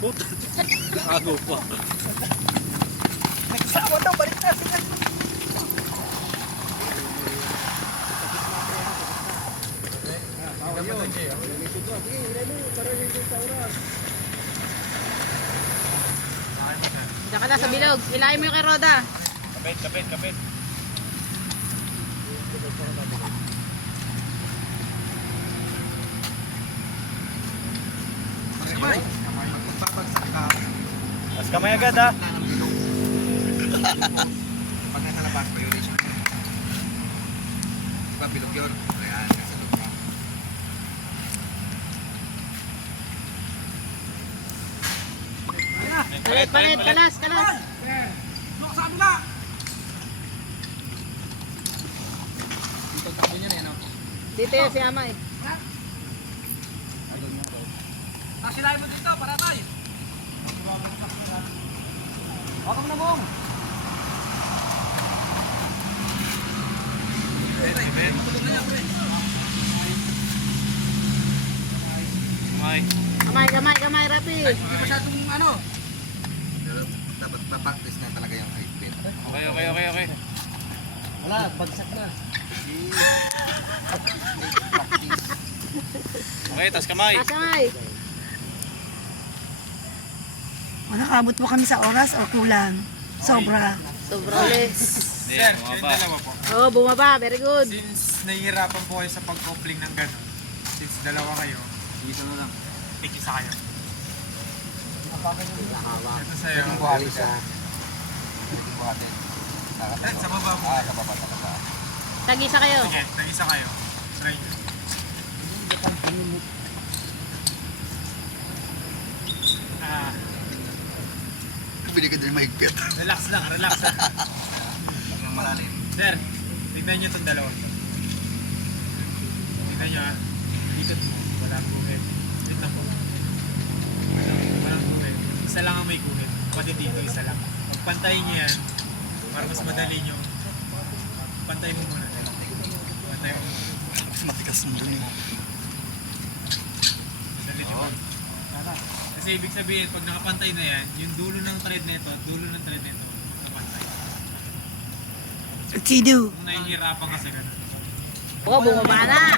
Puta. Nakago pa. Nagsawa daw, balik na sila. Diyan ka na sa bilog. Ilayin mo yung kay Roda. Kapit. Sabay. Magbabagsak ka. Mas kamay agad ha. Pag nasa labas, violation. Diba bilog yun? Ayan, nasa loob ka. Palit. Kalas. Doon sa kabila! Dito takbo niya na yan, oh. Dito yan si Ama eh. Silahin mo dito, para tayo. Huwag mo na bong. Tulog na niya, pre. Kamay, Rapi. Hindi masyadong ano. Pero dapat ma-practice na talaga yung high pin. Okay. Wala, bagsak na. Okay, tas kamay. Kasamay. Nakabot mo kami sa oras o kulang? Sobra. Sobrales. Sir, dalawa po. Oh, bumaba. Very good. Since nahihirapan po kayo sa pag-coupling ng gano'n, since dalawa kayo, Dito na lang. tig-isa kayo. Ito sa'yo. Yung buhati sa... Yung buhati. Sa baba mo. Sa baba talaga. Tag-isa kayo. Okay, nag-isa kayo. Try nyo. Ah, Binigyan din mahigpit. relax lang. Yung malalim. Sir, tignan nyo itong dalawa. Tignan nyo ha. Ikot mo. Walang guhit. Tignan po. Walang guhit. Isa lang ang may guhit. Pati dito, isa lang. Pagpantayin nyo yan, para mas madali nyo. Pantay mo muna. Pantay mo muna. Matikas mo rin. Madali nyo. Kasi ibig sabihin, pag nakapantay na yan, yung dulo ng thread nito, nakapantay. Tido. Kung nahihirapan kasi ganun. Oh, bumaba na.